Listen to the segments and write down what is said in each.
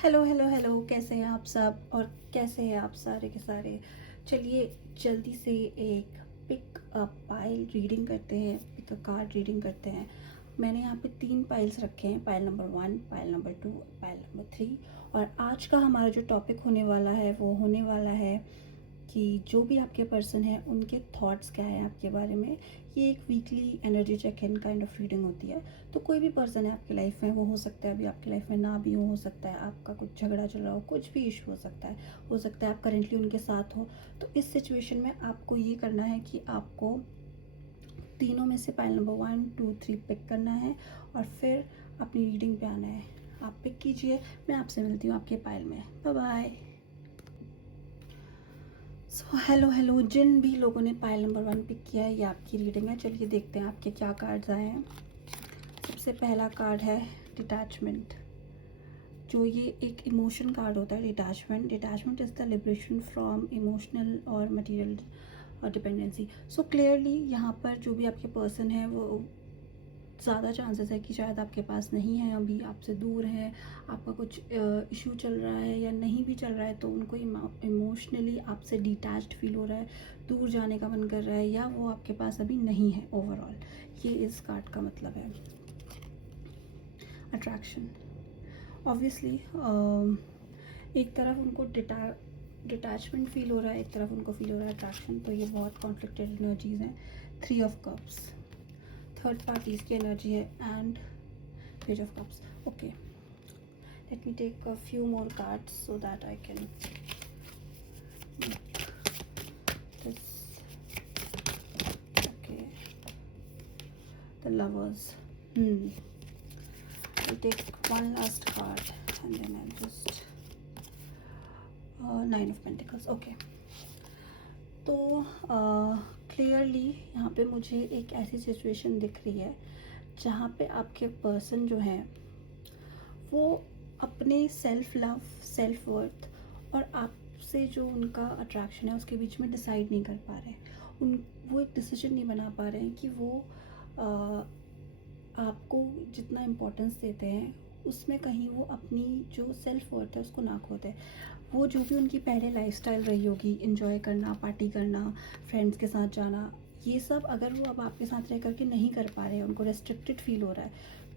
Hello hello hello, कैसे हैं आप सब और कैसे हैं आप सारे के सारे। चलिए जल्दी से एक पिक अ पाइल रीडिंग करते हैं, पिक अ कार्ड रीडिंग करते हैं। मैंने यहाँ पे 3 पाइल्स रखे हैं, pile number 1, pile number 2, pile number 3। और आज का हमारा जो टॉपिक होने वाला है वो होने वाला है कि जो भी आपके पर्सन हैं उनके थॉट्स क्या हैं आपके बारे में। ये एक weekly energy check in kind of reading होती है। तो कोई भी पर्सन है आपकी लाइफ में, वो हो सकता है अभी आपकी लाइफ में ना भी हो सकता है आपका कुछ झगड़ा चल रहा हो, कुछ भी इशू हो सकता है आप करेंटली उनके साथ हो। तो इस सिचुएशन में आपको ये करना है कि आपको तीनों में से पाइल नंबर 1, 2, 3 पिक करना है और फिर अपनी रीडिंग पे आना है। आप पिक कीजिए, मैं आपसे मिलती हूँ आपके पाइल में। Bye bye. So hello hello, जिन भी लोगों ने पाइल नंबर 1 पिक किया है, ये आपकी रीडिंग है। चलिए देखते हैं आपके क्या कार्ड्स आए हैं। सबसे पहला कार्ड है डिटैचमेंट। जो ये एक इमोशन कार्ड होता है, detachment is the liberation from emotional और मटेरियल डिपेंडेंसी। सो क्लियरली यहाँ पर जो भी आपके पर्सन है वो ज़्यादा चांसेस है कि शायद आपके पास नहीं है, अभी आपसे दूर है, आपका कुछ इशू चल रहा है या नहीं भी चल रहा है तो उनको इमोशनली आपसे डिटैच्ड फील हो रहा है, दूर जाने का मन कर रहा है, या वो आपके पास अभी नहीं है ओवरऑल। ये इस कार्ड का मतलब है। अट्रैक्शन, ऑब्वियसली एक तरफ उनको डिटैचमेंट फील हो रहा है, एक तरफ उनको फील हो रहा है अट्रैक्शन। तो ये बहुत कॉन्फ्लिक्टेड एनर्जीज हैं। 3 ऑफ कप्स थर्ड पार्टीज़ की एनर्जी है and page of cups. Okay, let me take a few more cards so that I can this. Okay, the lovers. I'll take one last card and then I'll just 9 of Pentacles. Okay, तो clearly यहाँ पे मुझे एक ऐसी situation दिख रही है जहाँ पे आपके पर्सन जो हैं वो अपने सेल्फ लव, सेल्फ वर्थ और आपसे जो उनका अट्रैक्शन है उसके बीच में डिसाइड नहीं कर पा रहे हैं। वो एक डिसीजन नहीं बना पा रहे हैं कि वो आपको जितना इम्पोर्टेंस देते हैं उसमें कहीं वो अपनी जो सेल्फ वर्थ है उसको ना खो दें। वो जो भी उनकी पहले लाइफस्टाइल रही होगी, एंजॉय करना, पार्टी करना, फ्रेंड्स के साथ जाना, ये सब अगर वो अब आपके साथ रह करके नहीं कर पा रहे हैं, उनको रेस्ट्रिक्टेड फील हो रहा है,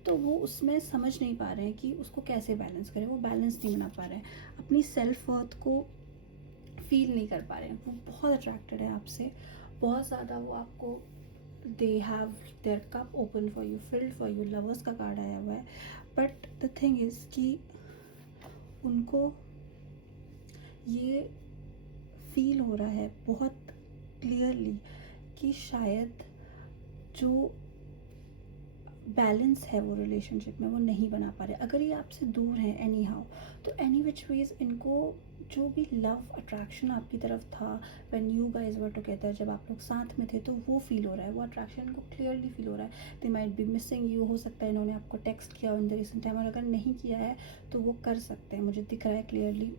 तो वो उसमें समझ नहीं पा रहे हैं कि उसको कैसे बैलेंस करें। वो बैलेंस नहीं बना पा रहे हैं, अपनी सेल्फ वर्थ को फील नहीं कर पा रहे हैं। वो बहुत अट्रैक्टेड है आपसे, बहुत ज़्यादा। वो आपको they have their cup open for you, field for you, lovers का कार्ड आया हुआ है। बट द थिंग इज़ कि उनको ये फील हो रहा है बहुत क्लियरली कि शायद जो बैलेंस है वो रिलेशनशिप में वो नहीं बना पा रहे। अगर ये आपसे दूर हैं एनी हाउ, तो एनी विच वेज इनको जो भी लव अट्रैक्शन आपकी तरफ था when you guys were together, जब आप लोग साथ में थे, तो वो फील हो रहा है, वो अट्रैक्शन इनको क्लियरली फील हो रहा है। They might be missing you, हो सकता है इन्होंने आपको टेक्स्ट किया इन द रिसेंट टाइम, और अगर नहीं किया है तो वो कर सकते हैं, मुझे दिख रहा है क्लियरली।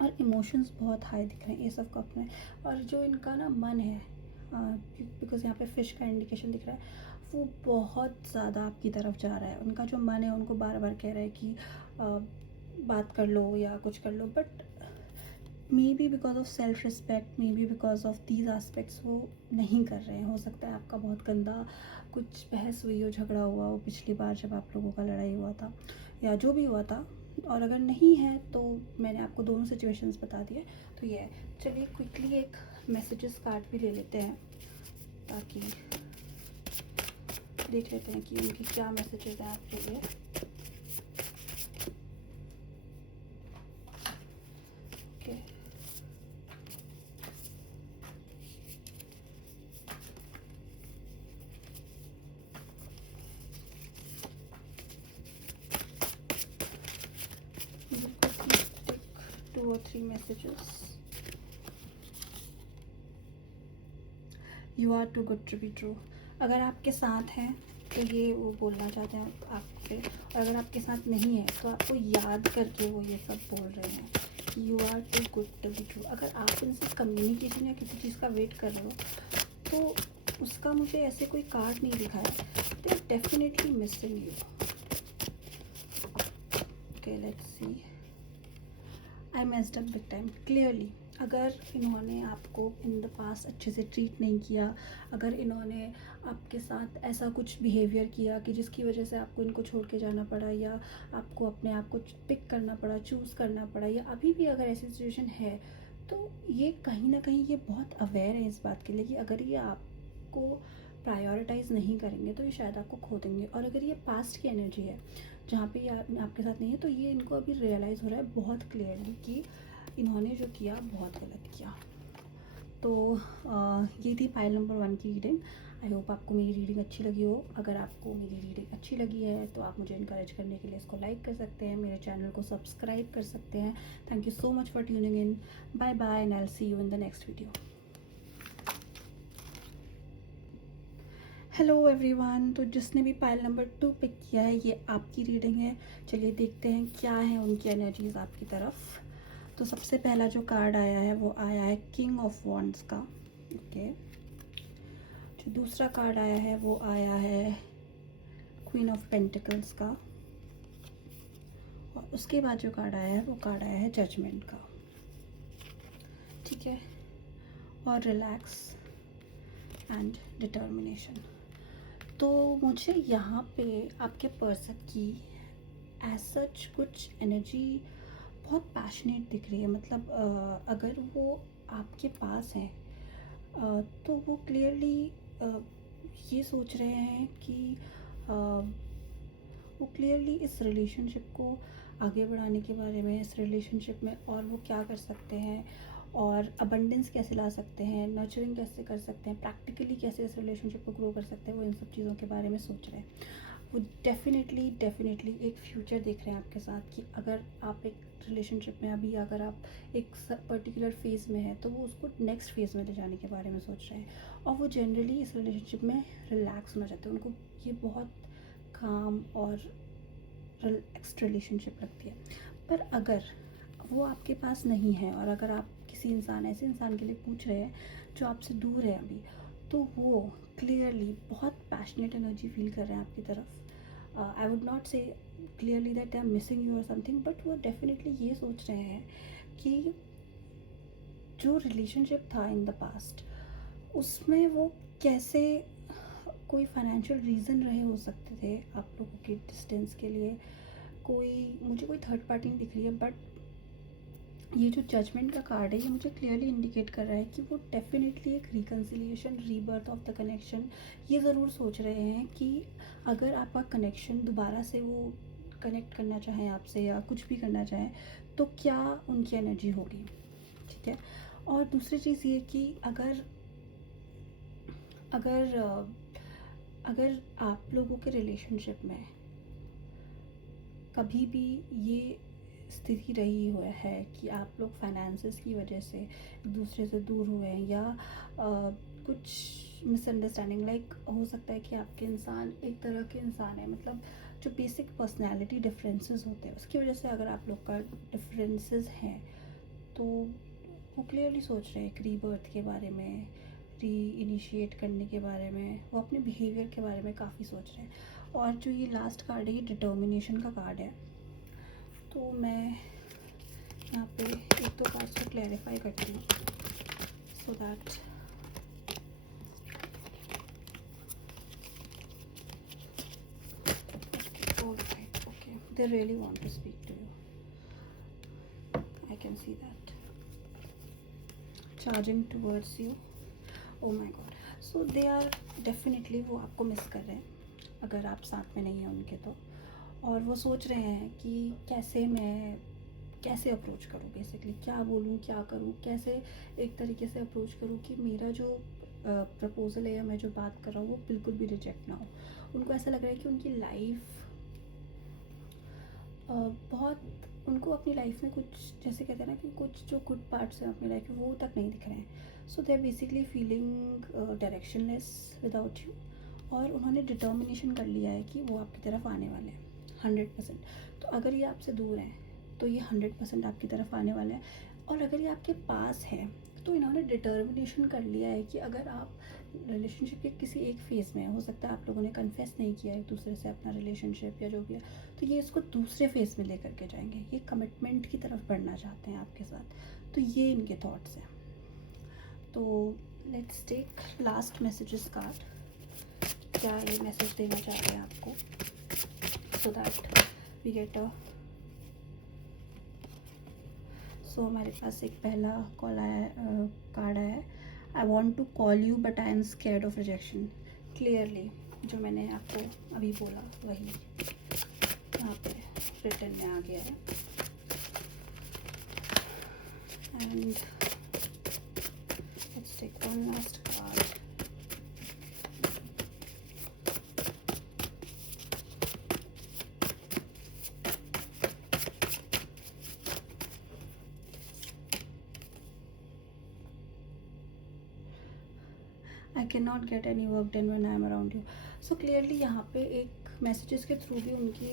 और इमोशंस बहुत हाई दिख रहे हैं ये सब कप में। और जो इनका ना मन है, बिकॉज यहाँ पे फिश का इंडिकेशन दिख रहा है, वो बहुत ज़्यादा आपकी तरफ जा रहा है। उनका जो मन है उनको बार बार कह रहा है कि बात कर लो या कुछ कर लो, but maybe because of self respect, maybe because of these aspects वो नहीं कर रहे हैं। हो सकता है आपका बहुत गंदा कुछ बहस हुई हो, झगड़ा हुआ हो पिछली बार जब आप लोगों का लड़ाई हुआ था, या जो भी हुआ था। और अगर नहीं है तो मैंने आपको दोनों सिचुएशंस बता दिए। तो ये है। चलिए क्विकली एक मैसेजेस कार्ड भी ले लेते हैं, ताकि देख लेते हैं कि उनकी क्या मैसेजेस हैं आपके लिए। Okay, take 2 or 3 messages. You are too good to be true. अगर आपके साथ हैं तो ये वो बोलना चाहते हैं आपसे, और अगर आपके साथ नहीं है तो आपको याद करके वो ये सब बोल रहे हैं कि you are too good to be true. अगर आप इनसे कम्युनिकेशन या किसी चीज़ का वेट कर रहे हो तो उसका मुझे ऐसे कोई कार्ड नहीं दिखा है। They are definitely missing you. Okay, let's see. I messed up big time clearly. अगर इन्होंने आपको इन द पास्ट अच्छे से ट्रीट नहीं किया, अगर इन्होंने आपके साथ ऐसा कुछ बिहेवियर किया कि जिसकी वजह से आपको इनको छोड़ के जाना पड़ा, या आपको अपने आप को पिक करना पड़ा, चूज़ करना पड़ा, या अभी भी अगर ऐसी सिचुएशन है, तो ये कहीं ना कहीं ये बहुत अवेयर है इस बात के लिए कि अगर ये आपको प्रायोरिटाइज़ नहीं करेंगे तो ये शायद आपको खो देंगे। और अगर ये पास्ट की एनर्जी है जहाँ पे ये आपके साथ नहीं है, तो ये इनको अभी रियलाइज़ हो रहा है बहुत क्लियरली कि इन्होंने जो किया बहुत गलत किया। तो ये थी फाइल नंबर 1 की रीडिंग। आई होप आपको मेरी रीडिंग अच्छी लगी हो। अगर आपको मेरी रीडिंग अच्छी लगी है तो आप मुझे इनकरेज करने के लिए इसको लाइक कर सकते हैं, मेरे चैनल को सब्सक्राइब कर सकते हैं। Thank you so much for tuning in. Bye bye and I will see you in the next video. Hello everyone. तो जिसने भी पाइल नंबर 2 पिक किया है, ये आपकी रीडिंग है। चलिए देखते हैं क्या है उनकी एनर्जीज आपकी तरफ। तो सबसे पहला जो कार्ड आया है वो आया है किंग ऑफ वॉन्ड्स का। ओके। जो दूसरा कार्ड आया है वो आया है क्वीन ऑफ पेंटिकल्स का। और उसके बाद जो कार्ड आया है वो कार्ड आया है जजमेंट का। ठीक है। और रिलैक्स एंड डिटर्मिनेशन। तो मुझे यहाँ पे आपके पर्सन की एज सच कुछ एनर्जी बहुत पैशनेट दिख रही है। मतलब अगर वो आपके पास है तो वो क्लियरली ये सोच रहे हैं कि वो क्लियरली इस रिलेशनशिप को आगे बढ़ाने के बारे में, इस रिलेशनशिप में और वो क्या कर सकते हैं, और अबंडेंस कैसे ला सकते हैं, नर्चरिंग कैसे कर सकते हैं, प्रैक्टिकली कैसे इस रिलेशनशिप को ग्रो कर सकते हैं, वो इन सब चीज़ों के बारे में सोच रहे हैं। वो डेफिनेटली एक फ्यूचर देख रहे हैं आपके साथ कि अगर आप एक रिलेशनशिप में अभी अगर आप एक पर्टिकुलर फेज़ में है तो वो उसको नेक्स्ट फेज़ में ले जाने के बारे में सोच रहे हैं। और वो जनरली इस रिलेशनशिप में रिलैक्स होना चाहते हैं। उनको ये बहुत काम और रिलैक्स्ड रिलेशनशिप लगती है। पर अगर वो आपके पास नहीं है और अगर आप किसी ऐसे इंसान के लिए पूछ रहे हैं जो आपसे दूर है अभी, तो वो क्लियरली बहुत पैशनेट एनर्जी फील कर रहे हैं आपकी तरफ। I would not say clearly that they are missing you और समथिंग, बट वो डेफिनेटली ये सोच रहे हैं कि जो रिलेशनशिप था इन द पास्ट उसमें वो कैसे कोई फाइनेंशियल रीज़न रहे हो सकते थे आप लोगों के डिस्टेंस के लिए। मुझे कोई थर्ड पार्टी नहीं दिख रही है, बट ये जो जजमेंट का कार्ड है ये मुझे क्लियरली इंडिकेट कर रहा है कि वो डेफिनेटली एक reconciliation, rebirth of the connection ये ज़रूर सोच रहे हैं कि अगर आपका कनेक्शन दोबारा से वो कनेक्ट करना चाहें आपसे या कुछ भी करना चाहें तो क्या उनकी एनर्जी होगी। ठीक है। और दूसरी चीज़ ये कि अगर अगर अगर आप लोगों के रिलेशनशिप में कभी भी ये स्थिति रही हुआ है कि आप लोग फाइनेंसेस की वजह से एक दूसरे से दूर हुए हैं, या कुछ मिसअंडरस्टैंडिंग, लाइक हो सकता है कि आपके इंसान एक तरह के इंसान है, मतलब जो बेसिक पर्सनालिटी डिफरेंसेस होते हैं उसकी वजह से अगर आप लोग का डिफरेंसेस हैं तो वो क्लियरली सोच रहे हैं एक रीबर्थ के बारे में, री इनिशिएट करने के बारे में, वो अपने बिहेवियर के बारे में काफ़ी सोच रहे हैं। और जो ये लास्ट कार्ड है ये डिटर्मिनेशन का कार्ड है। तो मैं यहाँ पे एक दो कार्ड्स को क्लैरिफाई करती हूँ so that okay they really want to speak to you. I can see that charging towards you. Oh my god. So they are definitely वो आपको मिस कर रहे हैं अगर आप साथ में नहीं हैं उनके तो। और वो सोच रहे हैं कि कैसे अप्रोच करूँ, बेसिकली क्या बोलूँ, क्या करूँ, कैसे एक तरीके से अप्रोच करूँ कि मेरा जो प्रपोज़ल है या मैं जो बात कर रहा हूँ वो बिल्कुल भी रिजेक्ट ना हो। उनको ऐसा लग रहा है कि उनकी लाइफ बहुत, उनको अपनी लाइफ में कुछ, जैसे कहते हैं ना कि कुछ जो गुड पार्ट्स हैं अपनी लाइफ में वो तक नहीं दिख रहे हैं। So they are basically feeling directionless without you. और उन्होंने डिटर्मिनेशन कर लिया है कि वो आपकी तरफ आने वाले हैं 100%। तो अगर ये आपसे दूर हैं तो ये 100% आपकी तरफ आने वाले हैं। और अगर ये आपके पास है तो इन्होंने डिटर्मिनेशन कर लिया है कि अगर आप रिलेशनशिप के किसी एक फेज़ में है, हो सकता है आप लोगों ने कन्फेस नहीं किया एक दूसरे से अपना रिलेशनशिप या जो भी है, तो ये इसको दूसरे फेज़ में लेकर के जाएंगे, ये कमिटमेंट की तरफ बढ़ना चाहते हैं आपके साथ, तो ये इनके थॉट्स हैं। तो let's take last messages card, क्या ये मैसेज देना चाहते हैं आपको, so that we get a so हमारे पास एक पहला कॉल आया, कार्ड आया है, I want to call you but I am scared of rejection. Clearly जो मैंने आपको अभी बोला वही यहाँ पे रिटर्न में आ गया है। And let's take one last card. I can not get any work done when I am around you. So clearly यहाँ पे एक मैसेजेस के थ्रू भी उनकी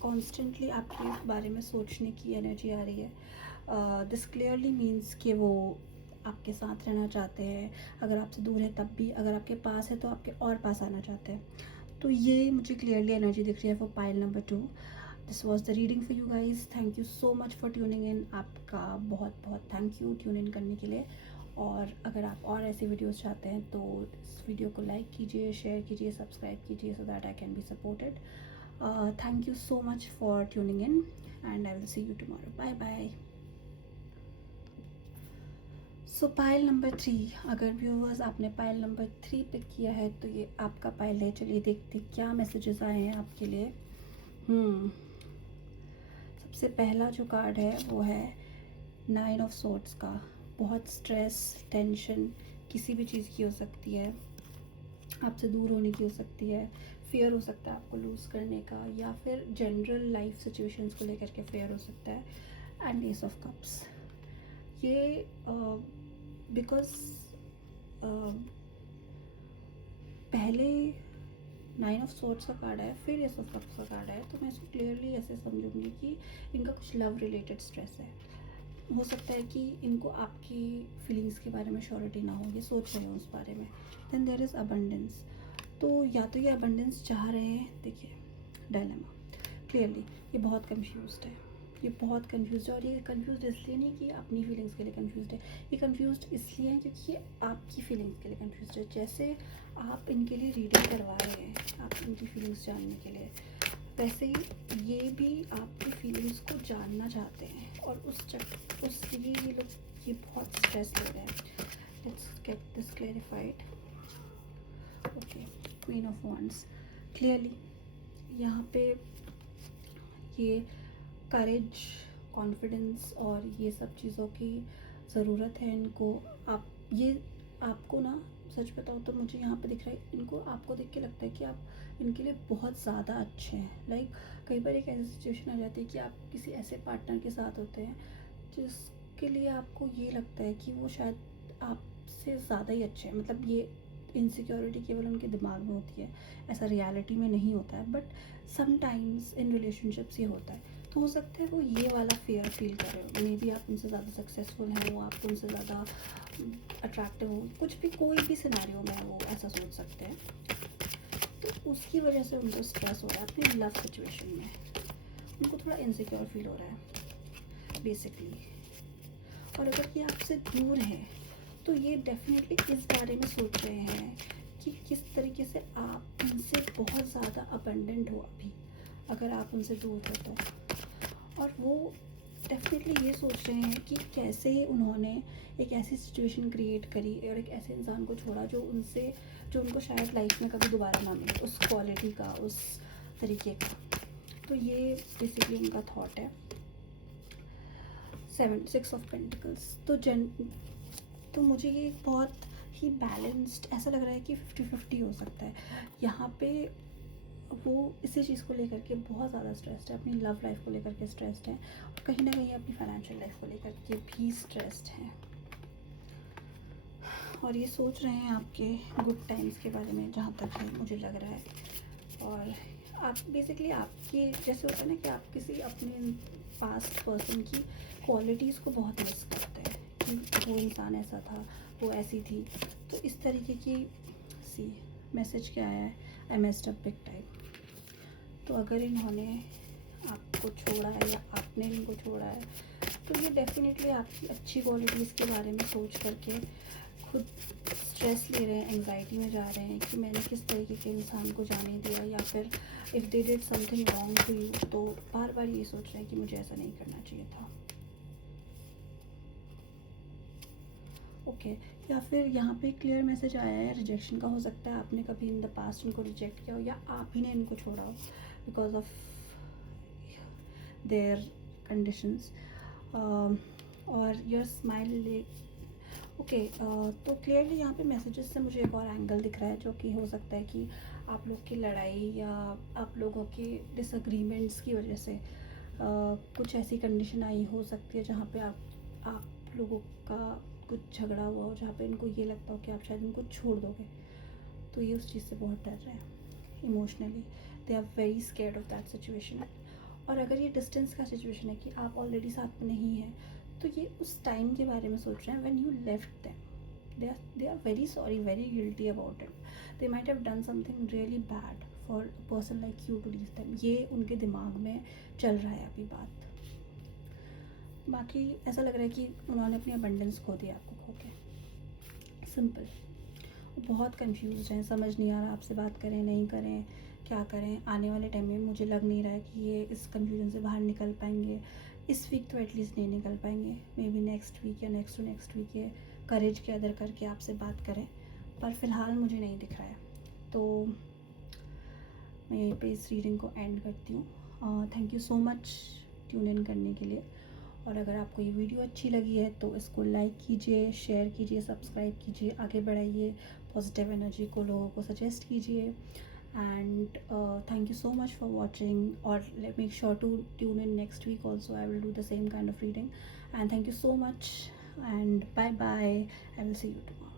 कॉन्स्टेंटली आपके बारे में सोचने की एनर्जी आ रही है। दिस क्लियरली मीन्स कि वो आपके साथ रहना चाहते हैं, अगर आपसे दूर है तब भी, अगर आपके पास है तो आपके और पास आना चाहते हैं। तो ये मुझे क्लियरली एनर्जी दिख रही है for pile number 2। This was the reading for you guys. Thank you so much for tuning इन। आपका बहुत बहुत थैंक यू ट्यून इन करने के लिए। और अगर आप और ऐसी वीडियोस चाहते हैं तो इस वीडियो को लाइक कीजिए, शेयर कीजिए, सब्सक्राइब कीजिए, so that I can be supported. Thank you so much for tuning in and I will see you tomorrow. Bye bye. So pile number 3, अगर व्यूअर्स आपने पाइल नंबर 3 पिक किया है तो ये आपका पाइल है। चलिए देखते क्या मैसेजेस आए हैं आपके लिए। सबसे पहला जो कार्ड है वो है 9 ऑफ सोर्ड्स का। बहुत स्ट्रेस, टेंशन किसी भी चीज़ की हो सकती है, आपसे दूर होने की हो सकती है, फियर हो सकता है आपको लूज़ करने का, या फिर जनरल लाइफ सिचुएशंस को लेकर के फेयर हो सकता है। एंड एस ऑफ कप्स, ये बिकॉज पहले 9 ऑफ सोर्ड्स का कार्ड है, फिर एस ऑफ कप्स का कार्ड है, तो मैं इसको क्लियरली ऐसे समझूंगी कि इनका कुछ लव रिलेटेड स्ट्रेस है। हो सकता है कि इनको आपकी फीलिंग्स के बारे में श्योरिटी ना हो, ये सोच रहे हो उस बारे में। देन देयर इज़ अबंडेंस, तो या तो ये अबंडेंस चाह रहे हैं। देखिए डायलेमा, क्लियरली ये बहुत कंफ्यूज्ड है, ये बहुत कंफ्यूज है। और ये कंफ्यूज इसलिए नहीं कि अपनी फीलिंग्स के लिए कंफ्यूज है, ये कंफ्यूज इसलिए है क्योंकि ये आपकी फीलिंग्स के लिए कंफ्यूज है। जैसे आप इनके लिए रीडिंग करवा रहे हैं आप इनकी फीलिंग्स जानने के लिए, वैसे ही ये भी आपकी फीलिंग्स को जानना चाहते हैं, और उसलिए ये लोग ये बहुत स्ट्रेस ले रहे हैं। Let's get this clarified. Okay, queen of wands, clearly यहाँ पे ये करेज, कॉन्फिडेंस और ये सब चीज़ों की ज़रूरत है इनको। आपको ना सच बताओ तो मुझे यहाँ पे दिख रहा है, इनको आपको देख के लगता है कि आप इनके लिए बहुत ज़्यादा अच्छे हैं। लाइक कई बार एक ऐसी सिचुएशन आ जाती है कि आप किसी ऐसे पार्टनर के साथ होते हैं जिसके लिए आपको ये लगता है कि वो शायद आपसे ज़्यादा ही अच्छे हैं। मतलब ये इनसिक्योरिटी केवल उनके दिमाग में होती है, ऐसा रियलिटी में नहीं होता है, बट समटाइम्स इन रिलेशनशिप्स ये होता है। तो हो सकता है वो ये वाला फेयर फील कर रहे हो, मे बी आप उनसे ज़्यादा सक्सेसफुल हैं, वो आप उनसे ज़्यादा अट्रैक्टिव हो, कुछ भी कोई भी सिनेरियो में वो ऐसा सोच सकते हैं। तो उसकी वजह से उनको स्ट्रेस हो रहा है अपनी लव सिचुएशन में, उनको थोड़ा इनसिक्योर फील हो रहा है बेसिकली। और अगर ये आपसे दूर है तो ये डेफिनेटली इस बारे में सोच रहे हैं कि किस तरीके से आप उनसे बहुत ज़्यादा अबंडेंट हो अभी, अगर आप उनसे दूर हो तो। और वो डेफिनेटली ये सोच रहे हैं कि कैसे उन्होंने एक ऐसी सिचुएशन क्रिएट करी और एक ऐसे इंसान को छोड़ा जो उनको शायद लाइफ में कभी दोबारा ना मिले, उस क्वालिटी का, उस तरीके का। तो ये बेसिकली उनका थॉट है। 6 ऑफ पेंटिकल्स, तो मुझे ये बहुत ही बैलेंस्ड ऐसा लग रहा है कि 50-50 हो सकता है। यहाँ पे वो इसी चीज़ को लेकर के बहुत ज़्यादा स्ट्रेस्ड है, अपनी लव लाइफ को लेकर के स्ट्रेस्ड है, और कहीं ना कहीं अपनी फाइनेंशियल लाइफ को लेकर के भी स्ट्रेस्ड हैं। और ये सोच रहे हैं आपके गुड टाइम्स के बारे में, जहाँ तक है मुझे लग रहा है। और आप बेसिकली आपके जैसे होता है ना कि आप किसी अपने पास्ट पर्सन की क्वालिटीज़ को बहुत मिस करते हैं, कि वो इंसान ऐसा था, वो ऐसी थी। तो इस तरीके की सी मैसेज क्या आया है, आई मेस्ड अप बिग टाइम। तो अगर इन्होंने आपको छोड़ा है या आपने इनको छोड़ा है, तो ये डेफिनेटली आपकी अच्छी क्वालिटीज़ के बारे में सोच करके खुद स्ट्रेस ले रहे हैं, एंग्जाइटी में जा रहे हैं कि मैंने किस तरीके के इंसान को जाने दिया, या फिर if they did something wrong to you, तो बार बार ये सोच रहे हैं कि मुझे ऐसा नहीं करना चाहिए था। ओके या फिर यहाँ पे क्लियर मैसेज आया है रिजेक्शन का। हो सकता है आपने कभी इन द पास्ट इनको रिजेक्ट किया हो, या आप ही ने इनको छोड़ा हो बिकॉज ऑफ देयर कंडीशंस। और योर स्माइल ओके। तो क्लियरली यहाँ पे मैसेजेस से मुझे एक और एंगल दिख रहा है, जो कि हो सकता है कि आप लोग की लड़ाई या आप लोगों की डिसएग्रीमेंट्स की वजह से कुछ ऐसी कंडीशन आई हो सकती है जहाँ पे आप लोगों का कुछ झगड़ा हुआ हो, जहाँ पे इनको ये लगता हो कि आप शायद इनको छोड़ दोगे। तो ये उस चीज़ से बहुत डर रहे हैं emotionally, they are very scared of that situation. और अगर ये डिस्टेंस का सिचुएशन है कि आप ऑलरेडी साथ में नहीं हैं, तो ये उस टाइम के बारे में सोच रहे हैं when you left them. They are very sorry, very guilty about it. They might have done something really bad for a person like you to leave them. ये उनके दिमाग में चल रहा है अभी बात। बाकी ऐसा लग रहा है कि उन्होंने अपनी अबंडेंस खो दिया आपको खो के, सिंपल। बहुत कंफ्यूज हैं, समझ नहीं आ रहा आपसे बात करें नहीं करें, क्या करें। आने वाले टाइम में मुझे लग नहीं रहा है कि ये इस कंफ्यूजन से बाहर निकल पाएंगे। इस वीक तो एटलीस्ट नहीं निकल पाएंगे, मे बी नेक्स्ट वीक या नेक्स्ट टू नेक्स्ट वीक ये करेज के अदर करके आपसे बात करें, पर फ़िलहाल मुझे नहीं दिख रहा है। तो मैं यहीं पे इस रीडिंग को एंड करती हूँ। Thank you so much tune in करने के लिए। और अगर आपको ये वीडियो अच्छी लगी है तो इसको लाइक कीजिए, शेयर कीजिए, सब्सक्राइब कीजिए, आगे बढ़ाइए, पॉजिटिव एनर्जी को लोगों को सजेस्ट कीजिए। And thank you so much for watching, और make sure to tune in next week also, I will do the same kind of reading. And thank you so much and bye bye, I will see you tomorrow.